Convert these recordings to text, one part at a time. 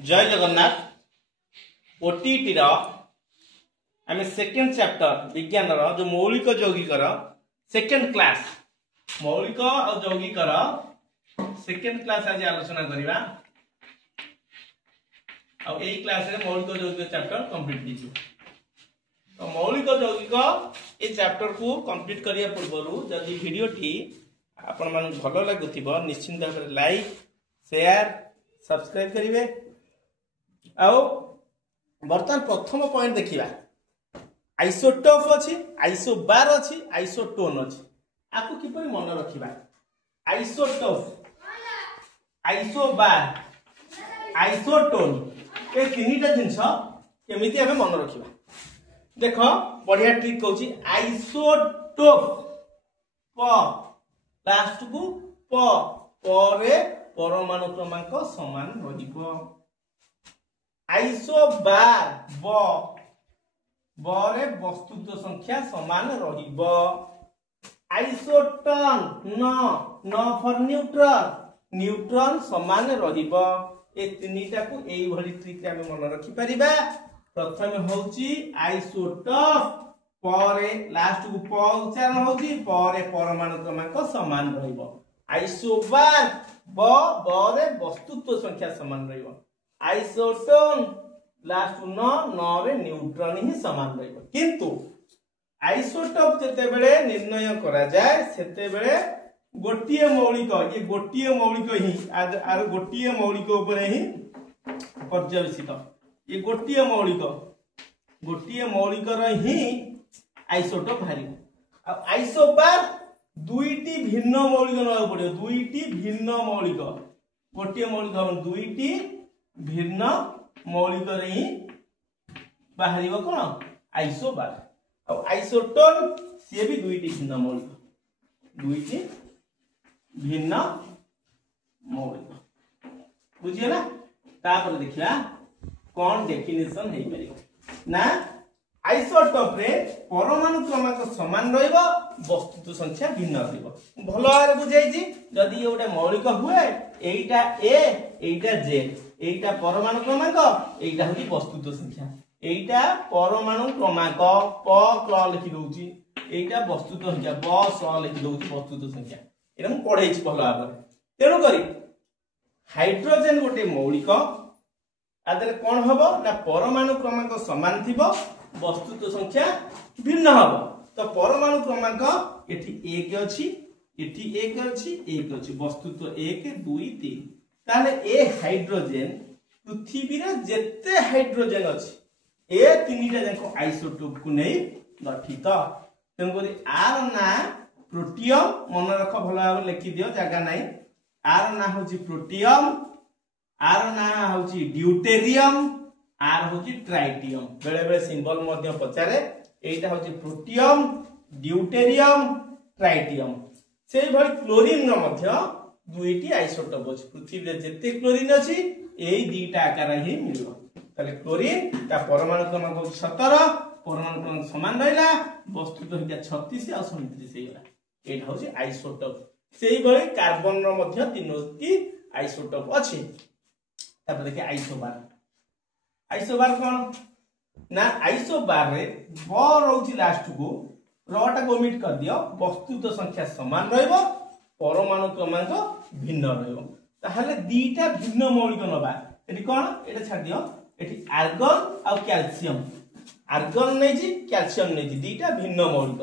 जय जगन्नाथ ओटीटी आम second chapter विज्ञान जो मौलिक यौगिकर सेकेंड क्लास मौलिक और यौगिकर सेकेंड क्लास आज आलोचना करवा यही क्लास रे मौलिक यौगिक चैप्टर कंप्लीट कीजिए। तो मौलिक यौगिक ये चैप्टर को कंप्लीट करिया पूर्व जदि वीडियो टी आपण मन भल लगुथिबो निश्चिंत भाव लाइक शेयर सब्सक्राइब करिवे। आओ बर्तमान प्रथम पॉइंट देखिबा आइसोटोप अछि आइसोबार अछि आइसोटोन अछि आपको किपरि मन रखिबा आइसोटोप आइसोबार आइसोटोन ए तीनटा जिंस केमिति हमें मन रखिबा देखो बढ़िया ट्रिक कहूची आइसोटोप प लास्ट को प परे परमाणु क्रमांक समान रहिबो। आइसोबार ब बरे वस्तुत्व संख्या समान रहिबो। आइसोटोन न फॉर न्यूट्रॉन न्यूट्रॉन समान रहिबो। ए तीनटा को एई भली ट्रिक रे हम मन रखि परिबा। प्रथम होची आइसोटोप परे लास्ट को प उच्चारण होची परे परमाणु क्रमांक समान रहिबो। आइसोबार ब बरे वस्तुत्व संख्या समान रहिबो। आइसोटोन लास्ट न रे न्यूट्रॉन ही समान रहिबो। किंतु आइसोटोप जते बेले निर्णय करा जाय सेते बेले गोटिए मौलिक ये गोटिए मौलिक ही आर गोटिए मौलिक ऊपर ही पर्यवेसित ये गोटिए मौलिक ही आइसोटोप भारिबो। आ आइसोबार दुईटी भिन्न मौलिक न पड़े दुईटी भिन्न मौलिक गोटिए मौलिक हम दुईटी भिन्न मौलिक रे ही बाहरिबो कोन आइसोबार। अब आइसोटोन से भी दुईटी भिन्न मौलिक बुझिए ना। तापर देखिया कोन डेफिनेशन हे परियो ना आइसोटोप रे परमाणु क्रमांक समान रहइबो वस्तुत्व संख्या भिन्न रहइबो। भलो आरे बुझाइछि जदि ओटा मौलिक हुए एटा ए एटा जे एटा परमाणु क्रमांक एटा होची वस्तुत्व संख्या एटा परमाणु क्रमांक प क्ल लिखि दउची एटा वस्तुत्व संख्या ब स लिखि दउची वस्तुत्व संख्या एटा हम पढैछि भलो आबे। तेनु करी हाइड्रोजन गोटे मौलिक आदरे कोन हबो ना परमाणु क्रमांक समान थिबो वस्तुत्व संख्या भिन्न हबो। तो परमाणु क्रमांक एठी 1 अछि एठी 1 अछि वस्तुत्व 1 2 3 ताले ए हाइड्रोजन पृथ्वी रे जेते हाइड्रोजन अछि ए तीनटा जाको आइसोटोप को नै गठित। तेन करी आर ना प्रोटियम मन रख भलो भाव लिखि दियो जागा नै आर ना होची प्रोटियम आर ना होची ड्यूटेरियम आर होची ट्राइटियम बेले बेले सिंबल मध्य पचारे एटा होची प्रोटियम ड्यूटेरियम ट्राइटियम। से भली क्लोरीन न मध्य दुईटी आइसोटोप अछि पृथ्वी रे जेते क्लोरीन अछि एई दुईटा आकार ही मिलबो। ताले क्लोरीन ता परमाणु क्रमांक 17 परमाणु क्रमांक समान रहला वस्तुत्व संख्या 36 आ 37 हेला एटा होची आइसोटोप। सेही भली कार्बन रो मध्य तीनोटी आइसोटोप अछि। तापर देखि आइसोबार कोन ना आइसोबार रे ब रहउची लास्ट को रटा को ओमिट कर दियो वस्तुत्व संख्या समान रहइबो परमाणु क्रमांक भिन्न रहइबो। ताहले दीटा भिन्न मौलिक नबा एठी कोन एटा छाड़ दियो एठी आर्गन आ कैल्शियम आर्गन नै जी कैल्शियम नै जी दीटा भिन्न मौलिक।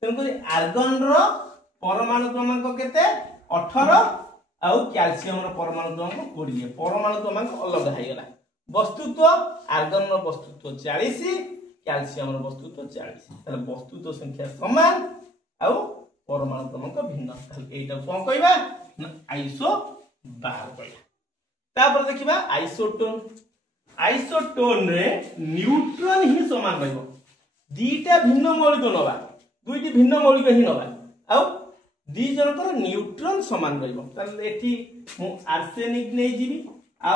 तेन करी आर्गन रो परमाणु क्रमांक केते 18 आ कैल्शियम रो परमाणु क्रमांक 20 परमाणु क्रमांक अलग हैगला। वस्तुत्व आर्गन रो वस्तुत्व 40 कैल्शियम रो वस्तुत्व 40 ताले वस्तुत्व संख्या समान आ परमाणु क्रमांक भिन्न ताले एटा कोन कहबा ना आइसोबार कहबा। तापर देखिबा आइसोटोन रे न्यूट्रॉन ही समान रहइबो दीटा भिन्न मौलिक नबा दुईटी भिन्न मौलिक ही नबा आ दी जनकर न्यूट्रॉन समान रहइबो। ताले एठी मु आर्सेनिक नै जिबी आ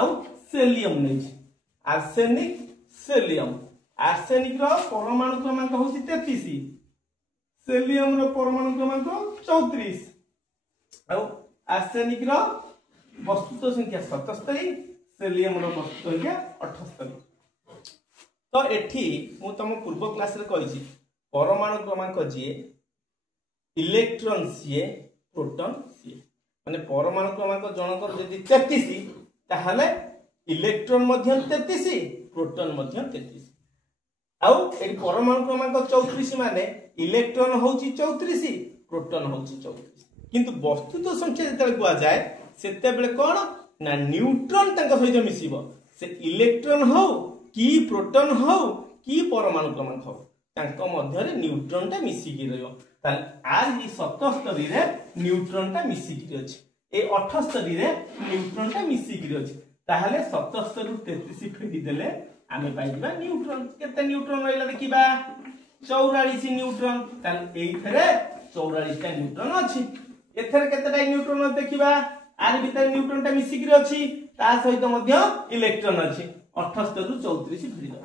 सेलियम नै जी आर्सेनिक सेलियम आर्सेनिक रो परमाणु क्रमांक होची 33 सेलियम रो परमाणु क्रमांक 34 आ आर्सेनिक रो वस्तुत्व संख्या 77 सेलियम रो प्रस्तुत हो गया 78। तो एठी मु तुम पूर्व क्लास रे कहि परमाणु क्रमांक जी इलेक्ट्रॉन सी प्रोटॉन सी माने परमाणु क्रमांक जनकर यदि 33 ताहले इलेक्ट्रॉन मध्य 33 प्रोटॉन मध्य 33 आउ ए परमाणु क्रमांक 34 माने इलेक्ट्रॉन होची 34 प्रोटॉन होची 34 किंतु वस्तुत संख्या जेते कुआ जाय सेते बेले कोन ना न्यूट्रॉन तंक सहित मिसिबो से इलेक्ट्रॉन हो कि प्रोटॉन हो कि परमाणु क्रमांक हो तांको मध्य रे न्यूट्रॉन टा मिसी कि रहयो ताले आज ई 77 रे न्यूट्रॉन टा मिसी कि अछि ए 78 रे न्यूट्रॉन टा मिसी कि अछि ताहले 77 रु 33 फेडी देले आमे पाइबा न्यूट्रॉन केते न्यूट्रॉन रहिला देखिबा 44 न्यूट्रॉन ताले एइथरे 44 टा न्यूट्रॉन अछि एथरे केतेटा न्यूट्रॉन देखिबा आर भीतर न्यूट्रॉन टा मिसी कि अछि ता सहित मध्य इलेक्ट्रॉन अछि 78 रु 34 फेडी दो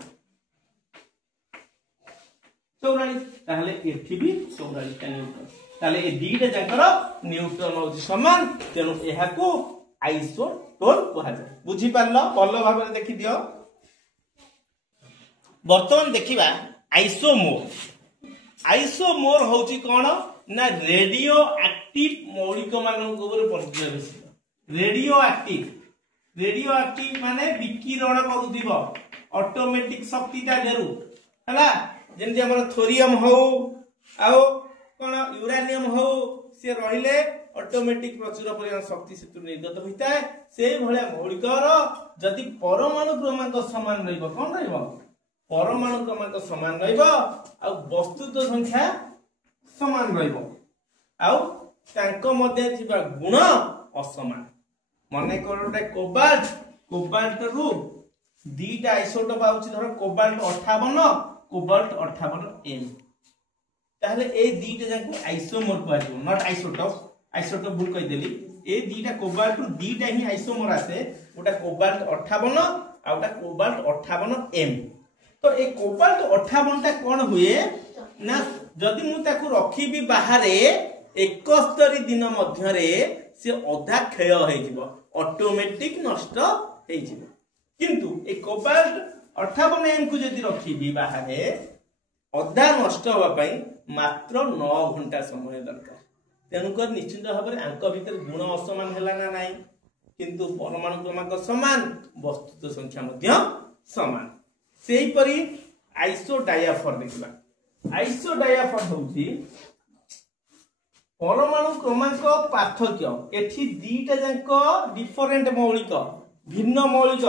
44 ताहले एठी भी 44 टा न्यूट्रॉन ताहले ए दीटा जाकर न्यूट्रॉन होछि समान तेनु एहाकू आइसोटोन कहा जाय बुझी पारलो भलो भाबरे देखि दियो वर्तमान देखिबा आइसोमोर होछि कोन ना रेडियो एक्टिव मौलिक मानक ऊपर पर्यवेसित रेडियो एक्टिव माने विकिरण करूदिबो ऑटोमेटिक शक्तिटा देरु हला जेंति हमर थोरियम हो आउ कोन यूरेनियम हो से रहिले ऑटोमेटिक प्रचुर परिमाण शक्ति सेतु निर्गत होता है से भले मौलिकर जदि परमाणु क्रमांक समान रहइबो कोन रहइबो परमाणु क्रमांक समान रहइबो आ वस्तुत संख्या समान रहइबो आ तांको मध्ये थिबा गुण असमान मने करटे कोबाल्ट रु दीटा आइसोटोप आउची धर कोबाल्ट 58 कोबाल्ट 58 एम ताहले ए दीटा जाको आइसोमर कहजो नॉट आइसोटोप भूल कहि देली ए दीटा कोबाल्ट रु दीटा ही आइसोमर आसे ओटा कोबाल्ट 58 आ ओटा कोबाल्ट 58 एम तो ए कोबाल्ट 58 टा कोन हुए ना जदि मु ताकू रखिबी बाहरे 71 दिन मध्य रे से अधा क्षय होई जिवो ऑटोमेटिक नष्ट होई जिवो किंतु ए कोबाल्ट 58 एम को जदि रखिबी बाहरे अधा नष्ट होबा पई मात्र 9 घंटा समय दरकार तेनुकर निश्चित भाव में आंक भीतर गुण असमान है ना नहीं किंतु परमाणु क्रमांक समान वस्तुत संख्या मध्य समान सेही परी आइसोडायाफर देखिबा आइसोडायाफर होउची परमाणु क्रमांक पार्थक्य एठी दीटा जांक डिफरेंट मौलिक भिन्न मौलिक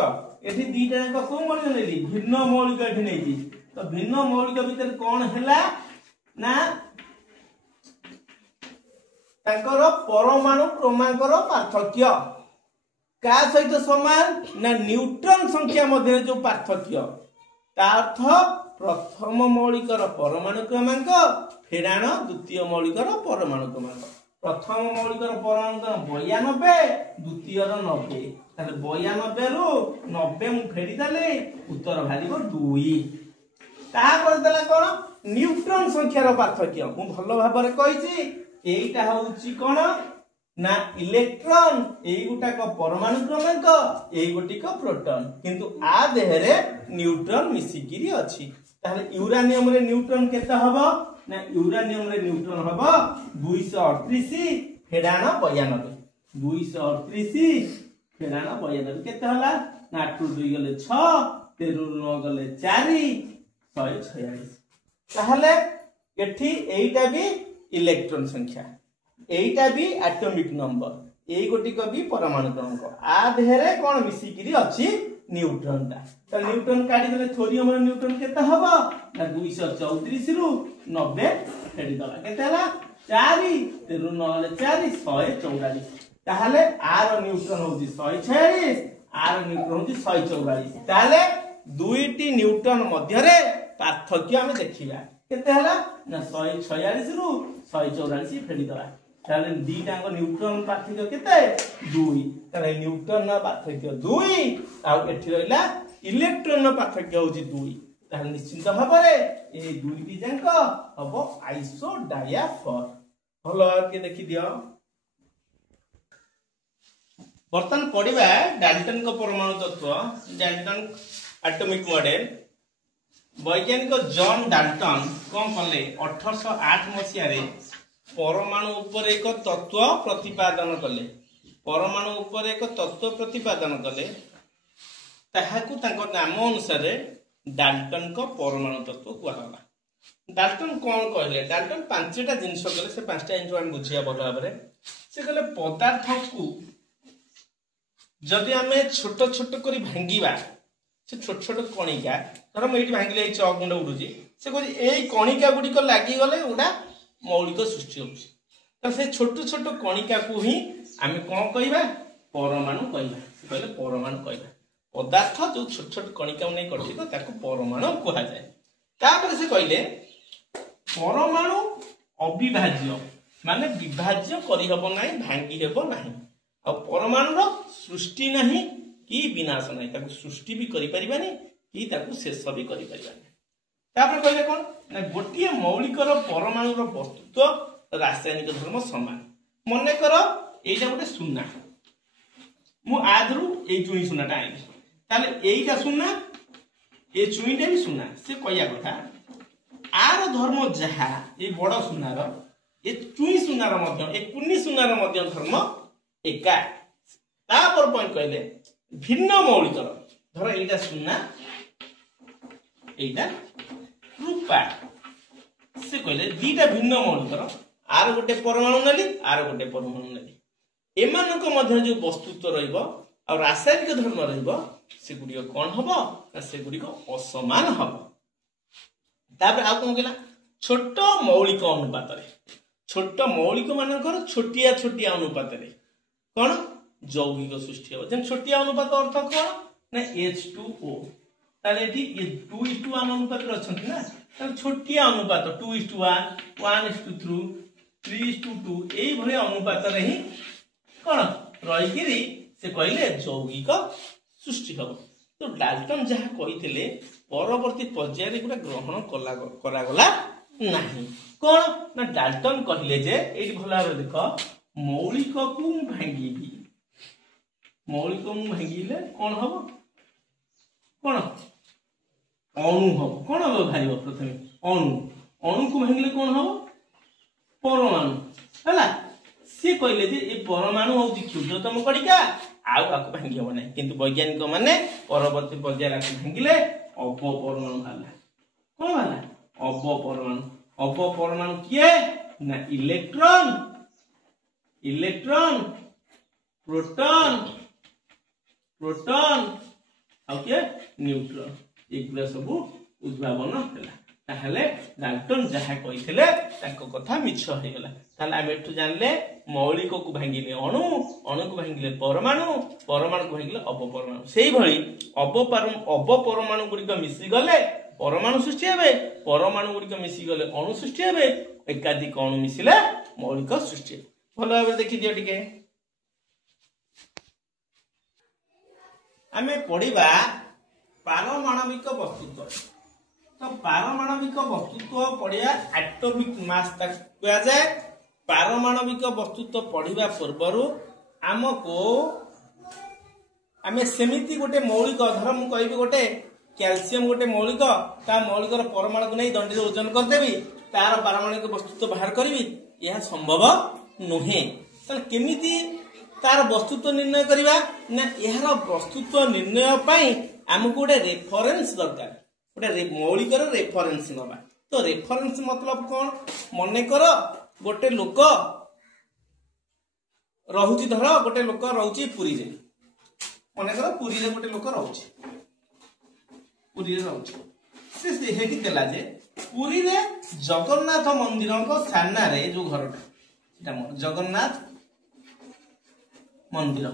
एठी दीटा जांक को मौलिक नेली भिन्न मौलिक एठी नेजी तो भिन्न मौलिक भीतर कोन हैला ना तांकर परमाणु क्रमांकर पार्थक्य का सहित समान ना न्यूट्रॉन संख्या मध्य जो पार्थक्य ता अर्थ प्रथम मौलिकर परमाणु क्रमांक फेडाण द्वितीय मौलिकर परमाणु क्रमांक प्रथम मौलिकर परमाणु क्रमांक 92 द्वितीय 90 ताले 92 रु 90 मु फेडी देले उत्तर भारिबो 2 ता कर देला कोन न्यूट्रॉन संख्या रो पार्थक्य मु भलो भाबरे कहिची एइटा होउची कोन ना इलेक्ट्रॉन एई गुटा को परमाणु क्रमांक एई गुटी को प्रोटॉन किंतु आ देहरे न्यूट्रॉन मिसिकिरी अछि ताले यूरेनियम रे न्यूट्रॉन केता हबो ना यूरेनियम रे न्यूट्रॉन हबो 238 फेडाण 92 238 फेडाण 92 केता हला ना 8 रु 2 गले 6 13 रु 9 गले 4 146 ताहले एठी एइटा भी इलेक्ट्रॉन संख्या एइटा भी एटॉमिक नंबर एई गोटी को भी परमाणु क्रमांक आ देहरे कोन मिसिकिरी अछि न्यूट्रॉन ता तो न्यूट्रॉन काढी देले थोरियम रे न्यूट्रॉन केता हबो ना 234 रु 90 फेडी दला केता हला 4 13 रु 9 गले 4 144 ताहले आर न्यूट्रॉन होजी 146 आर न्यूट्रॉन होजी 144 ताहले दुईटी न्यूट्रॉन मध्य रे पार्थक्य हम देखिबा केते हला ना 146 रु 144 फेडी दला ताले दीटांग न्यूट्रॉन पार्थक्य केते 2 ताले न्यूट्रॉन ना पार्थक्य 2 आ एठी रहला इलेक्ट्रॉन ना पार्थक्य होजी 2 ताले निश्चित भाबरे ए दुईटी जांक हबो आइसोडायाफर भलो के देखि दियो बर्तमान पढ़ा डाल्टन का परमाणु तत्व डाल्टन एटॉमिक मॉडल। वैज्ञानिक जॉन डाल्टन कौन कले 1808 मसीह परमाणु उपर एक तत्व प्रतिपादन कले। परमाणु उपर एक तत्व प्रतिपादन कले ताहाकू तांको नाम अनुसार डाल्टन का परमाणु तत्व कहला। डाल्टन कौन कहले? डाल्टन पांचटा जिनस कहले, से पांचटा जिनस हम बुझिया भल भाव से कहले पदार्थ को जदि आम छोट छोट कर भांगा से छोट छोट कणिका धर मुझे भांगे चक गुंड उड़ूची से कह कणिका गुड़िक लगिगले गोटा मौलिक सृष्टि हो से छोट छोट कणिका को ही आम कौन कह परमाणु कहले परमाणु कह पदार्थ जो छोट छोट कणिका नहीं गठित ताको परमाणु कह जाए। तापर से कहले परमाणु अविभाज्य माने विभाज्य करहब नहीं भांगी हेब नहीं आ परमाणु सृष्टि नहीं कि विनाश नहीं ताको सृष्टि भी करि परिबानी कि ताको शेष भी करि परिबानी। तापर कहले कोन ना गोटिए मौलिकर परमाणुर वस्तुत्व रासायनिक धर्म समान। मने कर एटा गोटे सुना मु आधरु ए चुई सुनाटा आइली ताले एइटा सुना ए चुईटा भी सुना से कहया कथा आर धर्म जहा ए बड़ सुनार ए चुई सुनार मध्य ए कुन्नी सुनार मध्य धर्म एका। तापर पॉइंट कहले भिन्न मौलिकर धर एइटा सुना एइटा रूपा से कहले दीटा भिन्न मौलिकर आर गोटे परमाणु नेली आर गोटे परमाणु नेली एमानक मध्य जो वस्तुत्व रहइबो और रासायनिक धर्म रहइबो से गुडिक कोन हबो ना से गुडिक असमान हबो। तापर आ कोन गेला छोट मौलिक अनुपात रे छोट मौलिक मानकर छोटिया छोटिया अनुपात रे कोन यौगिक सृष्टि हो। जन छोटिया अनुपात अर्थ कोन ना H2O ताले एठी 2:1 अनुपात रे अछंती ना ताले छोटिया अनुपात 2:1 1:3 3:2 एई भले अनुपात रे ही कोन रहिगिरी से कहले यौगिक सृष्टि हो। तो डाल्टन जहाँ कही परवर्ती पर्याय गोटे ग्रहण करागला नहीं कौन ना डाल्टन कहले जे ये भल भाव देख मौलिक को भांगी मौलिक भांगिले कौन हम कौन अणु हम कौन हम बाहर प्रथम अणु को भांगिले कौन हम परमाणु है सी कहले जे ये परमाणु हूँ क्षुद्रतम कणिका आउ आको भांगी हम ना किंतु वैज्ञानिक माने परवर्ती पर्याय भांगिले अपपरमाणु बाहर कौन बाहर अपपरमाणु किए ना इलेक्ट्रॉन प्रोटॉन और किए न्यूट्रॉन एगुला सब उद्भावन होला। ताहले डाल्टन जहाँ कही कथा मिछ हो गला। ताहले आम एठू जानले मौलिक को भांगिले अणु अणु को भांगिले परमाणु परमाणु को भांगिले अपपरमाणु से भली अपपरमाणु गुड़िक मिसी गले परमाणु सृष्टि हे परमाणु गुड़िक मिसी गले अणु सृष्टि हे एकाधिक अणु मिसिले मौलिक सृष्टि। भल भाव देखि दियो टिके आमे पढ़िबा पारमाणविक वस्तुत्व। तो पारमाणविक वस्तुत्व पढ़िया एटॉमिक मास तक कहा जाए। पारमाणविक वस्तुत्व पढ़िबा पूर्वरु आमको आमे सेमिति गोटे मौलिक धर मु कहबी गोटे कैल्शियम गोटे मौलिक ता मौलिकर परमाणु को नहीं दंडी ओजन करदेवी तार पारमाणविक वस्तुत्व बाहर करी यह संभव नुहे। ताले केमिति तार वस्तुत्व निर्णय करिबा ना यार वस्तुत्व निर्णय पई हमको गोटे रेफरेंस दरकार गोटे मौलिकर रेफरेंस नबा। तो रेफरेंस मतलब कौन मने कर गोटे लोक रहुची धर गोटे लोक रहुची पुरी रे मने कर पुरी रे गोटे लोक रहुची पुरी रे रहुची से हेठी देला जे पुरी रे जगन्नाथ मंदिर को सामना रे जो घरटा सेटा मोर जगन्नाथ मंदिर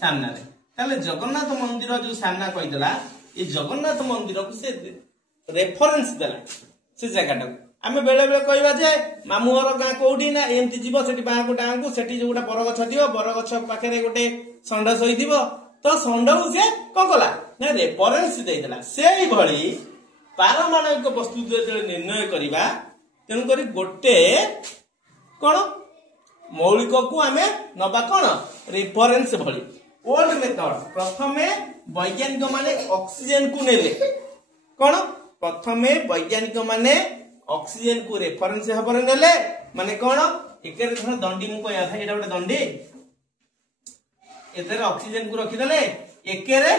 सामना रे ताले जगन्नाथ मंदिर जो सामना कहि देला ये जगन्नाथ मंदिर को से रेफरेंस देला से जगह आमे बेले बेले कहबा जे मामू घर गाँ कोठी ना एमती जीव सेठी बाँ को डाँ को सेठी जो गोटा बरगछ दियो बरगछ पाखे गोटे षंड शोई तो षंड से कौन कला ना रेफरेंस देदेला। से भली पारमाणविक वस्तु जो निर्णय करवा तेणुक गोटे कौन मौलिक को आमे नबा कौन रेफरेंस भली ओल्ड मेथड प्रथमे वैज्ञानिक माने ऑक्सीजन को नेले कौन प्रथमे वैज्ञानिक माने ऑक्सीजन को रेफरेंस भाବରେ नेले माने कौन एकेरे धर दंडी मु कहया था एटा गोटे दंडी एतेरे ऑक्सीजन को रखी देले एकेरे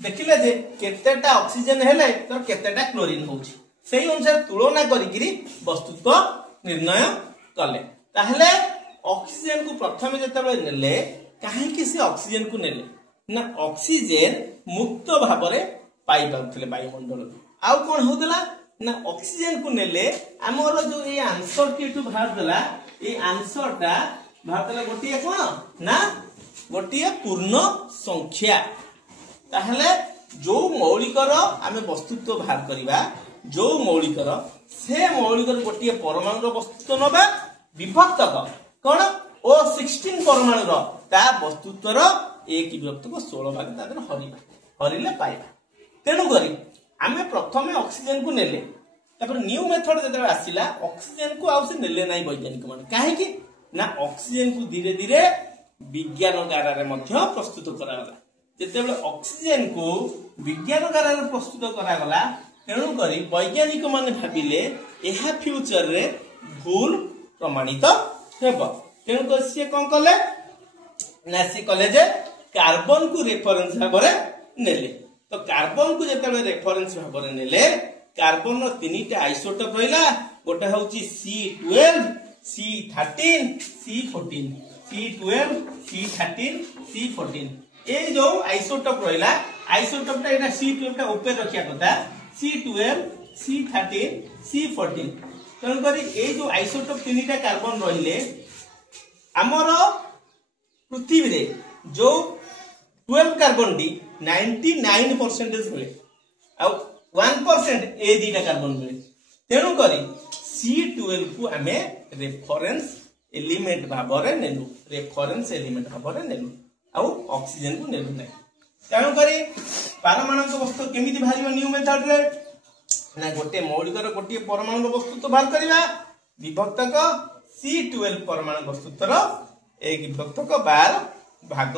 देखिले जे केतेटा ऑक्सीजन हेले तो केतेटा क्लोरीन होउची सेही अनुसार तुलना करिकिरी वस्तुत्व निर्णय कले ताहले ऑक्सीजन को प्रथमे जेतेबे नेले काहे कि से ऑक्सीजन को नेले ना ऑक्सीजन मुक्त भाବରେ पाई पाउथले वायुमंडल आउ कोन होतला ना ऑक्सीजन को नेले हमर जो ये आंसर के टू भार देला ये आंसर टा भारतला गोटिए कोन ना गोटिए पूर्ण संख्या ताहले जो मौलिकर आमे वस्तुत्व भार करिबा जो मौलिकर से मौलिकर गोटिए परमाणु वस्तुत्व नबा विभक्तक कोन ओ 16 परमाणु ता वस्तुत्वर एक विभक्त को 16 भाग तादर हरिबा हरिले पाइबा तेनु करी आमे प्रथमे ऑक्सीजन को नेले तापर न्यू मेथड जेते आसिला ऑक्सीजन को आउ से नेले नाही वैज्ञानिक माने काहे कि ना ऑक्सीजन को धीरे धीरे विज्ञान गारा रे मध्य प्रस्तुत करा गला जेते बेले ऑक्सीजन को विज्ञान गारा रे प्रस्तुत करा गला तेनु करी वैज्ञानिक माने भाबिले एहा फ्यूचर रे भूल प्रमाणित हेबो तेनु कर से कोन कले ना से कले जे कार्बन को रेफरेंस भाबरे नेले तो कार्बन को जेते रेफरेंस भाबरे नेले कार्बन रो तीनटा आइसोटोप रहिला गोटा होची C12 C13 C14 C12 C13 C14 ए जो आइसोटोप रहिला आइसोटोप ता एटा C12 ता ऊपर रखिया कथा C12 C13 C14 तन करी ए जो आइसोटोप तीनटा कार्बन रहिले हमर पृथ्वी रे जो 12 कार्बन डी 99% मिले आ 1% ए दीटा कार्बन मिले तेनु करी C12 को हमें रेफरेंस एलिमेंट भाबरे नेलु रेफरेंस एलिमेंट भाबरे नेलु आ ऑक्सीजन को नेलु नै तेनु करी पारमाणविक वस्तु केमिति भारिबा न्यू मेथड रे ना गोटे मौलिकर गोटे परमाणु वस्तु तो बाहर करिबा विभक्तक C12 परमाणु वस्तुतर एक विभक्तक 12 भाग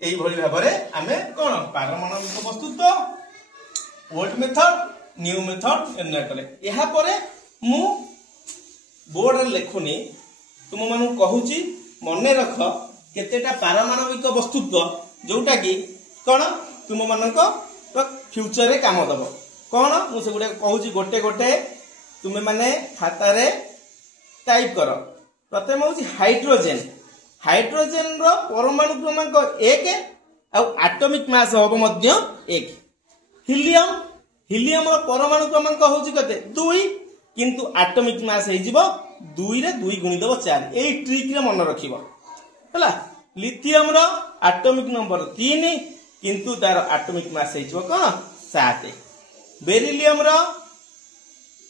एई भली भाबरे हमें कोन पारमाणविक वस्तुत्व ओल्ड मेथड न्यू मेथड निर्णय कले एहा परे मु बोर्ड रे लेखुनी तुम मानु कहूची मने रख केतेटा पारमाणविक वस्तुत्व जोटा कि कोन तुम मानक फ्यूचर रे काम दबो कोन मु से गुडे कहूची गोटे गोटे तुमे माने खाता रे टाइप करो प्रथम होची हाइड्रोजन हाइड्रोजन रो परमाणु क्रमांक 1 आ एटॉमिक मास होबो मध्य 1 हीलियम हीलियम रो परमाणु क्रमांक होची कते 2 किंतु एटॉमिक मास हे जिवो 2 रे 2 गुणी देबो 4 एई ट्रिक रे मन रखिबो हला लिथियम रो एटॉमिक नंबर 3 किंतु तार एटॉमिक मास हे जिवो कोन 7 बेरिलियम रो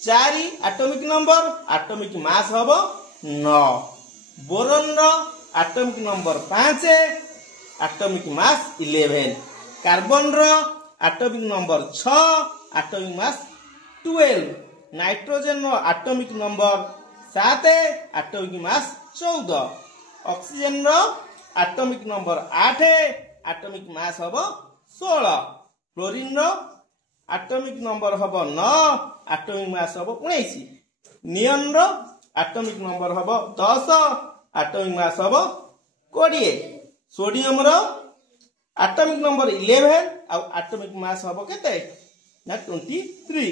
4 एटॉमिक नंबर एटॉमिक मास होबो 9 बोरॉन रो atomic number 5 atomic mass 11 carbon रो atomic number 6 atomic mass 12 nitrogen रो atomic number 7 atomic mass 14 oxygen रो एटॉमिक नंबर 8 एटॉमिक मास हबो 16 क्लोरीन रो एटॉमिक नंबर हबो 9 एटॉमिक मास हबो 19 नियन रो एटॉमिक नंबर हबो 10 atomic mass हबो 20 सोडियम रो एटॉमिक नंबर 11 आ atomic mass हबो केते ना 23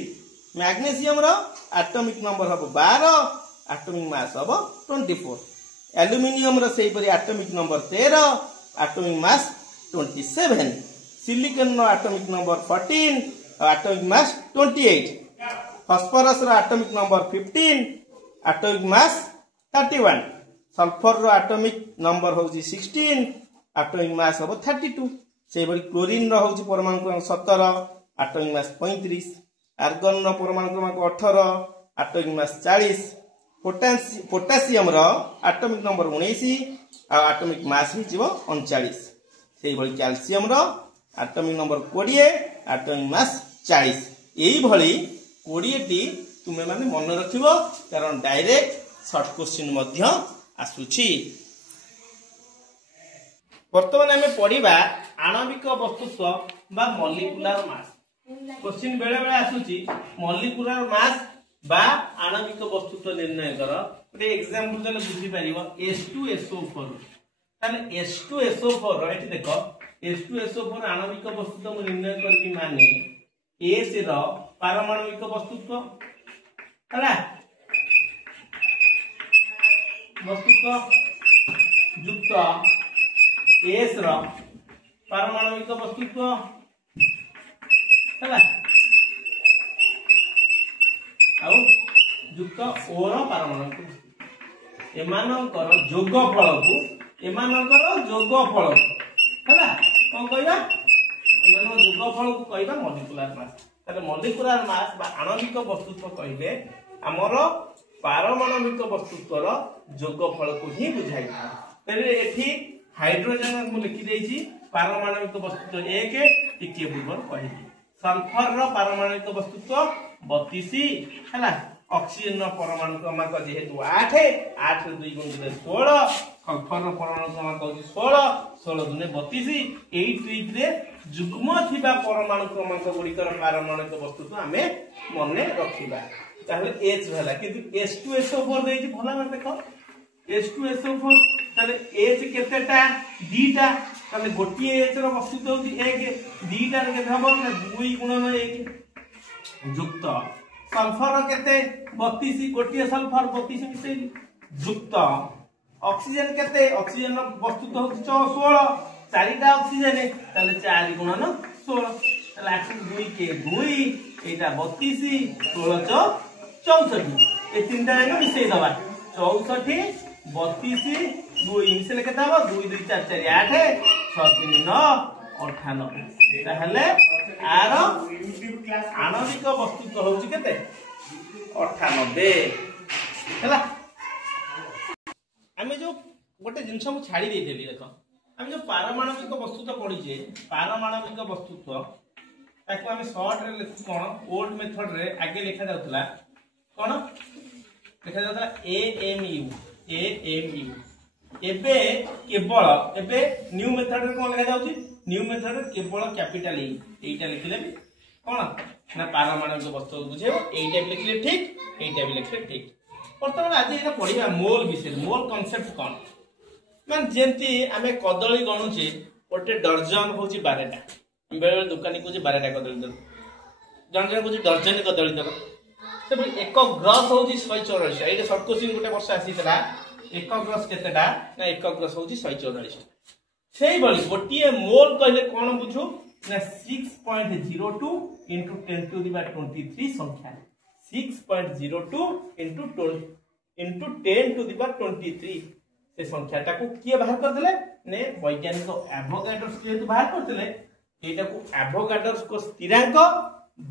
मैग्नीशियम रो एटॉमिक नंबर हबो 12 एटॉमिक मास हबो 24 एल्युमिनियम रो सेही परी atomic number 13 atomic mass 27 silicon रो एटॉमिक नंबर 14 आ एटॉमिक मास 28 फास्फोरस रो atomic number 15 atomic mass 31 sulphur रो एटॉमिक नंबर होची 16 एटॉमिक मास हबो 32 सेही परी क्लोरीन रो होची परमाणु क्रमांक 17 एटॉमिक मास 35 आर्गन रो परमाणु क्रमांक 18 एटॉमिक मास 40 पोटेशियम रो एटॉमिक नंबर 19 आ एटॉमिक मास हिजिबो 39 सेही भली कैल्शियम रो एटॉमिक नंबर 20 एटॉमिक मास 40 एही भली 20 टी तुमे माने मन रखिबो कारण डायरेक्ट शॉर्ट क्वेश्चन मध्य आसुची। वर्तमान आम पढ़ा आणविक वस्तुत्व बा मॉलिक्यूलर मास। क्वेश्चन बेले बेले आसुची मॉलिक्यूलर मास बा आणविक वस्तुत्व निर्णय कर गोटे एग्जांपल देले बुझी परिबो H2SO4 ताले H2SO4 एठी देखो H2SO4 आणविक वस्तुत्व निर्णय करबी माने H रो पारमाणविक वस्तुत्व हला वस्तुत्व युक्त S रो पारमाणविक वस्तुत्व हला आउ युक्त O रो पारमाणविक वस्तुत्व एमानकर जोगफल हला कोन कहबा एमानो जोगफल को कहबा मॉलिक्यूलर मास। ताले मॉलिक्यूलर मास बा आणविक वस्तुत्व कहले हमर पारमाणविक वस्तुत्व रो जोगफल को ही बुझाई था। तबे एठी हाइड्रोजन को लिखि देछि पारमाणविक वस्तुत्व 1 टिके पूर्व कहिली। सल्फर रो पारमाणविक वस्तुत्व 32 हला ऑक्सीजन रो परमाणु क्रमांक जेहेतु 8 8 रे 2 गुणिले 16 सल्फर रो परमाणु क्रमांक होछि 16 16 दुने 32 एई ट्रिक रे जुग्म थिबा परमाणु क्रमांक गुडिकर पारमाणविक वस्तुत्व हमें मने रखिबा। ताहले H भेला किंतु H2SO4 देछि भला माने देखो H2SO4 ताले H केतेटा दीटा ताले गोटिए H रो वस्तुत्व होछि 1 दीटा रे केते हबो ना 2 गुणन 1 युक्त सल्फर केते 32 गोटिए सल्फर 32 मिसेली युक्त ऑक्सीजन केते ऑक्सीजन रो वस्तुत्व होछि 16 चारिटा ऑक्सीजन ताले 4 गुणन 16 ताले 8 2 के 2 एटा 32 16 64 ए तीनटा रे मिसेई दबा 64 32 2 मिसेले केते हबो 2 2 4 4 8 6 3 9 98 ताहले आरो आणविक वस्तुत्व होछि केते 98 हैला। आमे जो गोटे जिंस मु छाड़ी देइतेली देखो आमे जो पारमाणविक वस्तुत्व पढिजे पारमाणविक वस्तुत्व ताको आमे शॉर्ट रे लिखु कोन ओल्ड मेथड रे आगे लिखा जाउतला कोन लिखा जाउतला AMU एबे केवल एबे न्यू मेथड रे कोन लिखा जाउची न्यू मेथड रे केवल कैपिटल E एटा लिखले भी कोन ना पारमाणविक वस्तु बुझे एटा भी लिखले ठीक एटा भी लिखले ठीक। वर्तमान आज एटा पढिबा मोल विषय मोल कांसेप्ट कोन मान जेंती आमे कदली गणुचे ओटे दर्जन होची 12टा बेले दुकानी को 12टा कदली दर जन जन को दर्जन कदली दर तबे एक ग्रस होची 144 एटा शॉर्ट क्वेश्चन गोटे वर्ष आसीतला एक ग्रस केतेटा ना एक ग्रस होची 144 सेही बली गोटिए मोल कहले कोन बुझू ना 6.02 into 10 to the power 23 संख्या 6.02 into 10 to the power 23 से संख्या टाको किए बाहर कर देले ने वैज्ञानिक एवोगाड्रोस के तो बाहर कर देले एटा को एवोगाड्रोस को स्थिरांक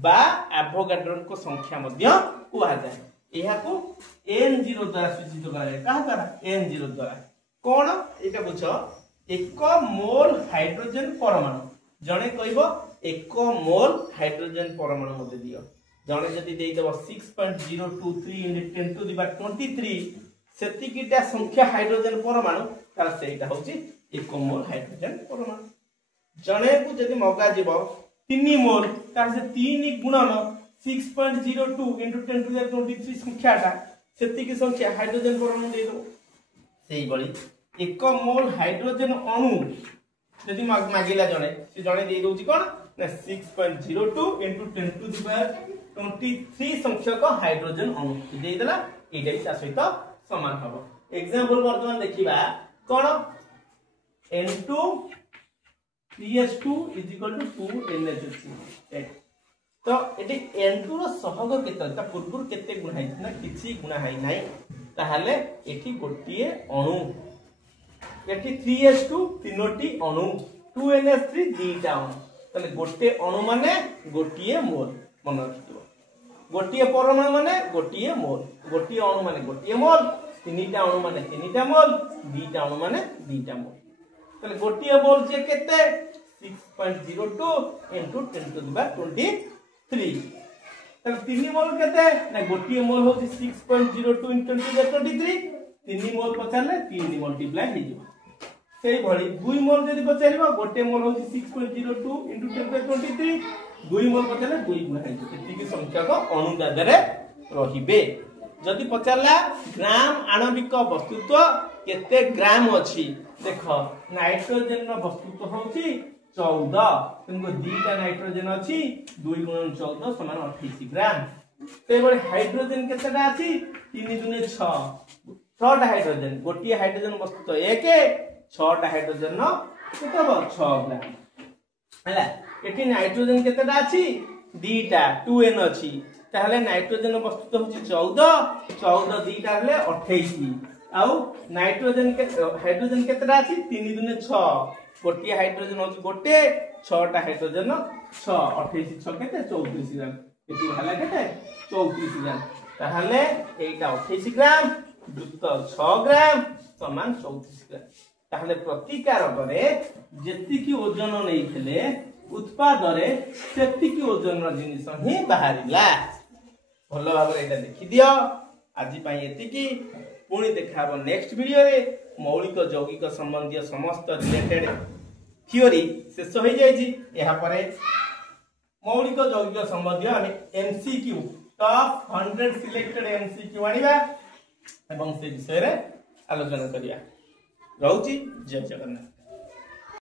बा एवोगाड्रोन को संख्या मध्य कुहा जाय एहा को n0 द्वारा सूचित करा जाय कहा द्वारा n0 द्वारा कोन एटा बुझो एक मोल हाइड्रोजन परमाणु जणे कहबो एक मोल हाइड्रोजन परमाणु मते दियो जणे जति देई देबो 6.023 into 10 to the power 23 सेतिकिटा संख्या हाइड्रोजन परमाणु तार सेटा होची एक मोल हाइड्रोजन परमाणु जणे को जति मगा जीवो 3 मोल तार से 3 गुणन 6.02 into 10 to the power 23 संख्याटा सेतिकी संख्या हाइड्रोजन परमाणु देई दो सेही बळी एक मोल हाइड्रोजन अणु यदि मागिला जणे से जणे देई दोची कोन ना 6.02 into 10 to the power 23 संख्यक हाइड्रोजन अणु देई देला एटा भी ता सहित समान हबो। एग्जांपल वर्तमान देखिबा कोन N2 PS2 = 2NH2 तो एटी N2 रो सहग केते ता पूर्व केते गुणा है ना किछि गुणा है नै ताहाले एठी गोटिए अणु एठी 3s2 तीनोटी अणु 2ns3 दीटा अणु तले गोटे अणु माने गोटिए मोल मन रखितो गोटिए परमाणु माने गोटिए मोल गोटिए अणु माने गोटिए मोल तीनटा अणु माने तीनटा मोल दीटा अणु माने दीटा मोल तले गोटिए मोल जे केते 6.02 into 10 to the power 23 तले तीन मोल केते ना गोटिए मोल होची 6.02 into 10 to the power 23 3 mole पचारे 3 multiply हो जिवो सेही भली 2 मोल जदी पचारिबो गोटे मोल होची 6.02 * 10^23 2 मोल पचारे 2 गुणा हो जिवो एतिकी संख्यक अणु रे रहिबे जदी पचारला ग्राम आणविक वस्तुत्व केते ग्राम अछि देख नाइट्रोजन रो वस्तुत्व होची 14 तुमको दीटा नाइट्रोजन अछि 2 * 14 = 28 ग्राम ते बळे हाइड्रोजन केतेटा अछि 3 * 2 = 6 6टा हाइड्रोजन गोटी हाइड्रोजन वस्तुत्व 1 6टा हाइड्रोजन नो केते हो 6 ग्राम हला एठी नाइट्रोजन केतेटा अछि दीटा 2n अछि ताहले नाइट्रोजन वस्तुत्व होची 14 14 दीटा हले 28 आउ नाइट्रोजन के हाइड्रोजन केतेटा अछि 3 * 2 = 6 गोटी हाइड्रोजन होची गोटे 6टा हाइड्रोजन 6 28 6 केते 34 ग्राम एति हला केते 34 ग्राम ताहले एटा 28 ग्राम युक्त 6 ग्राम समान 34 ग्राम ताहले प्रतिकारक रे जेति की ओजन नैथिले उत्पाद रे सेति की ओजन र जिनिस ही बाहरिला भलो भाबरे एटा देखि दियो आजि पई एति की पुणी देखाबो नेक्स्ट वीडियो रे मौलिक यौगिक संबंधी समस्त रिलेटेड थियोरी शेष हो जाइछि एहा परे मौलिक यौगिक संबंधी हम एमसीक्यू टॉप 100 सिलेक्टेड एमसीक्यू आनिबा एवं से विषय रे आलोचना करिया रहउची जय जगन्नाथ।